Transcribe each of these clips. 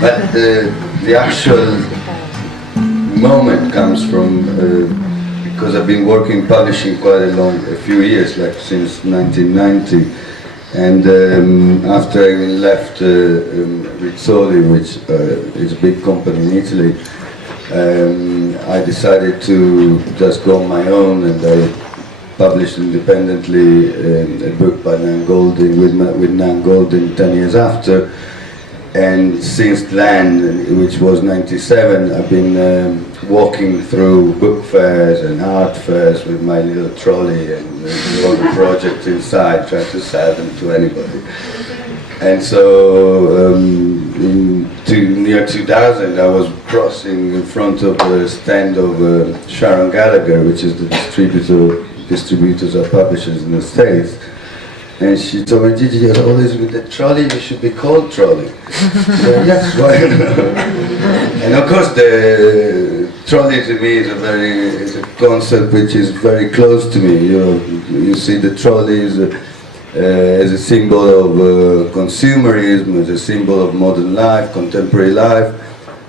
But the actual moment comes from because I've been working publishing quite a few years, like since 1990, and after I left Rizzoli, which is a big company in Italy, I decided to just go on my own, and I published independently a book by Nan Goldin, with Nan Goldin 10 years after. And since then, which was 97, I've been walking through book fairs and art fairs with my little trolley and all the projects inside, trying to sell them to anybody. And so near 2000, I was crossing in front of the stand of Sharon Gallagher, which is the distributors of publishers in the States. And she told me, Gigi, you're always with the trolley, you should be called Trolley. So, yes, why not? And of course the trolley to me is a concept which is very close to me. You see the trolley as a symbol of consumerism, as a symbol of modern life, contemporary life.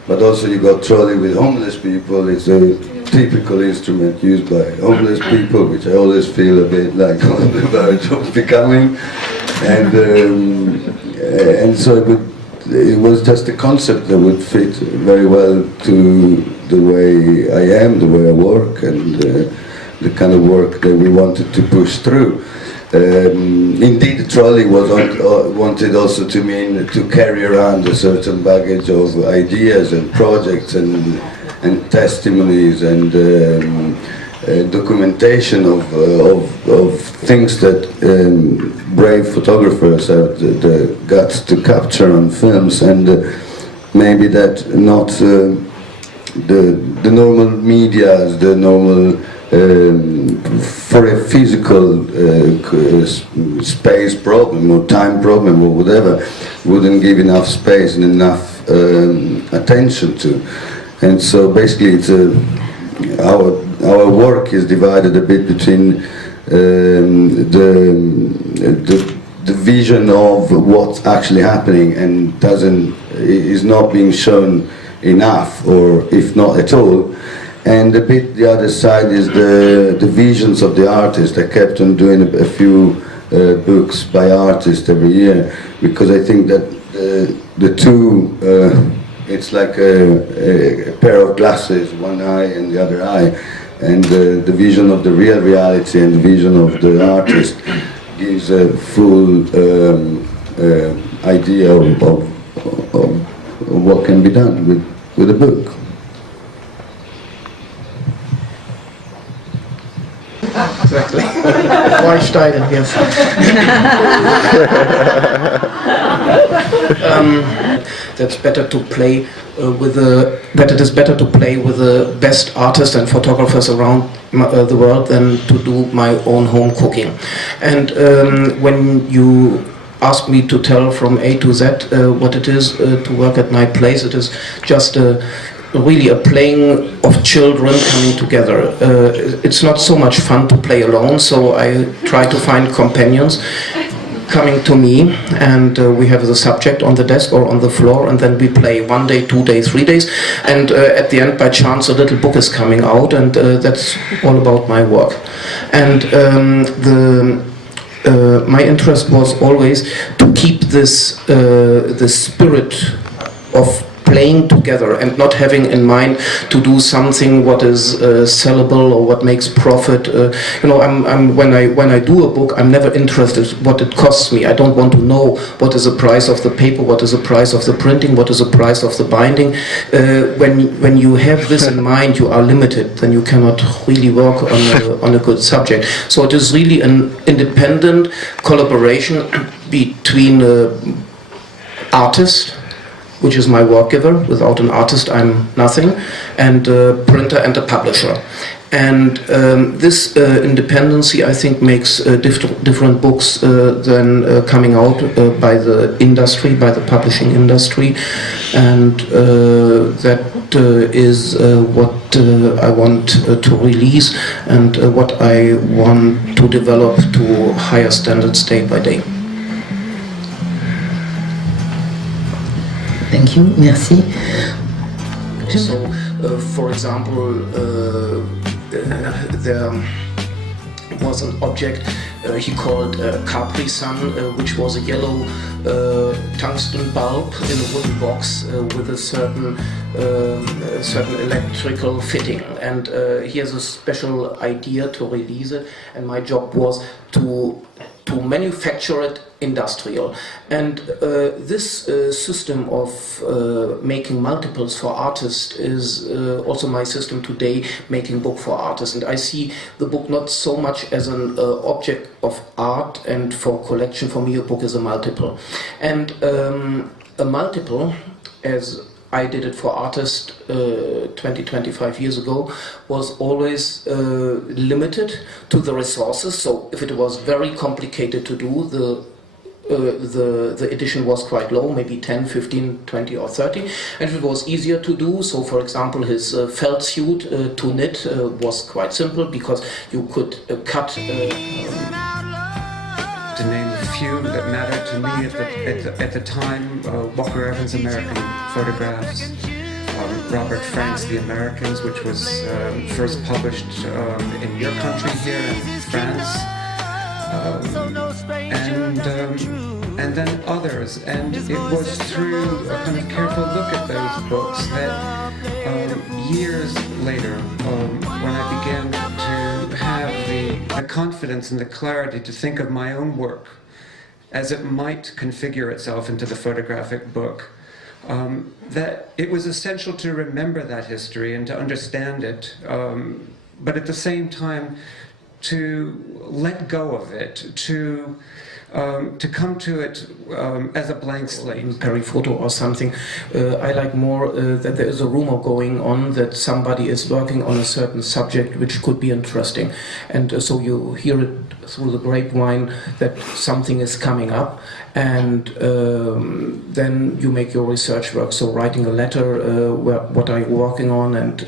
But also you got trolley with homeless people. It's a typical instrument used by homeless people, which I always feel a bit like on the verge of becoming. And so it was just a concept that would fit very well to the way I am, the way I work, and the kind of work that we wanted to push through. Indeed, the trolley was wanted also to mean to carry around a certain baggage of ideas and projects and testimonies and documentation of things that brave photographers have the guts to capture on films, and maybe that not the normal media, the normal for a physical space problem or time problem or whatever, wouldn't give enough space and enough attention to. And so basically it's our work is divided a bit between the vision of what's actually happening and is not being shown enough, or if not at all. And a bit the other side is the visions of the artist. I kept on doing a few books by artists every year, because I think that the two, it's like a pair of glasses, one eye and the other eye, and the vision of the real reality and the vision of the artist gives a full idea of what can be done with a book. Exactly. Why steidl, yes. That's better to play that it is better to play with the best artists and photographers around the world than to do my own home cooking. And when you ask me to tell from A to Z what it is to work at my place, it is just really a playing of children coming together. It's not so much fun to play alone, so I try to find companions coming to me, and we have the subject on the desk or on the floor, and then we play 1 day, 2 days, 3 days, and at the end, by chance, a little book is coming out, and that's all about my work. And my interest was always to keep this the spirit of playing together and not having in mind to do something what is sellable or what makes profit. When I do a book, I'm never interested what it costs me. I don't want to know what is the price of the paper, what is the price of the printing, what is the price of the binding. When you have this in mind, you are limited. Then you cannot really work on a good subject. So it is really an independent collaboration between artist, which is my work giver. Without an artist, I'm nothing, and a printer and a publisher. And this independency, I think, makes different books than coming out by the industry, by the publishing industry, and that is what I want to release and what I want to develop to higher standards day by day. Thank you. Merci. So, for example, there was an object he called Capri Sun, which was a yellow tungsten bulb in a wooden box with a certain electrical fitting, and he has a special idea to release it, and my job was to manufacture it industrial. And this system of making multiples for artists is also my system today, making book for artists. And I see the book not so much as an object of art, and for collection, for me a book is a multiple. And a multiple, as I did it for artists 20-25 years ago, was always limited to the resources. So if it was very complicated to do, the edition was quite low, maybe 10, 15, 20 or 30. And if it was easier to do, so for example his felt suit to knit was quite simple, because you could cut to name a few that mattered to me at the time, Walker Evans' American Photographs, Robert Frank's The Americans, which was first published in your country here in France, and then others. And it was through a kind of careful look at those books that years later, when I began to have the confidence and the clarity to think of my own work as it might configure itself into the photographic book, that it was essential to remember that history and to understand it, but at the same time to let go of it, to come to it as a blank slate. Photo or something. I like more that there is a rumor going on that somebody is working on a certain subject which could be interesting, and so you hear it through the grapevine that something is coming up, and then you make your research work. So writing a letter, what are you working on, and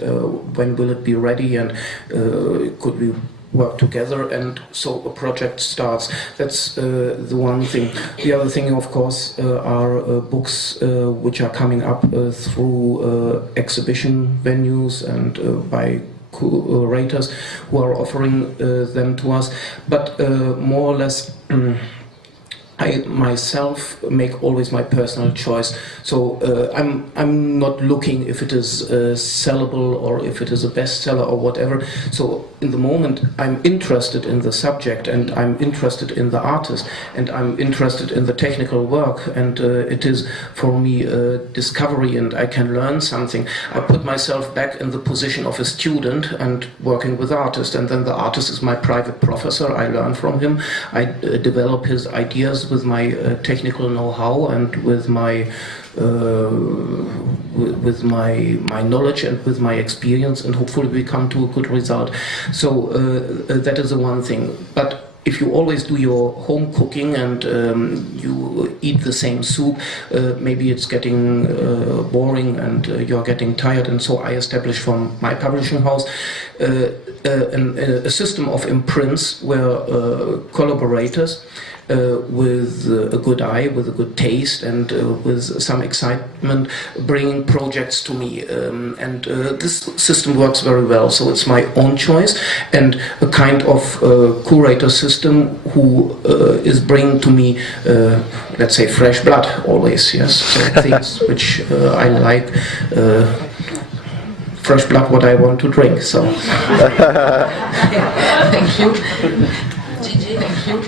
when will it be ready, and could we work together, and so a project starts. That's the one thing. The other thing, of course, are books which are coming up through exhibition venues and by curators who are offering them to us. But more or less, I myself make always my personal choice. So I'm not looking if it is sellable or if it is a bestseller or whatever. So in the moment I'm interested in the subject, and I'm interested in the artist, and I'm interested in the technical work, and it is for me a discovery, and I can learn something. I put myself back in the position of a student and working with artists, and then the artist is my private professor. I learn from him. I develop his ideas with my technical know-how and with my knowledge and with my experience, and hopefully we come to a good result. So that is the one thing. But if you always do your home cooking and you eat the same soup, maybe it's getting boring and you're getting tired. And so I established from my publishing house a system of imprints where collaborators with a good eye, with a good taste, and with some excitement, bringing projects to me. And this system works very well. So it's my own choice, and a kind of curator system who is bringing to me, let's say, fresh blood always. Yes, so things which I like. Fresh blood, what I want to drink. So. Thank you. Gigi, thank you.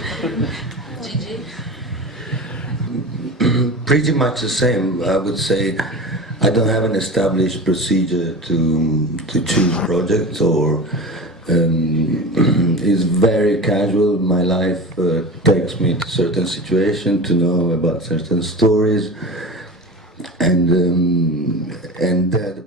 Pretty much the same. I would say I don't have an established procedure to choose projects, or it's very casual. My life takes me to certain situations to know about certain stories, and that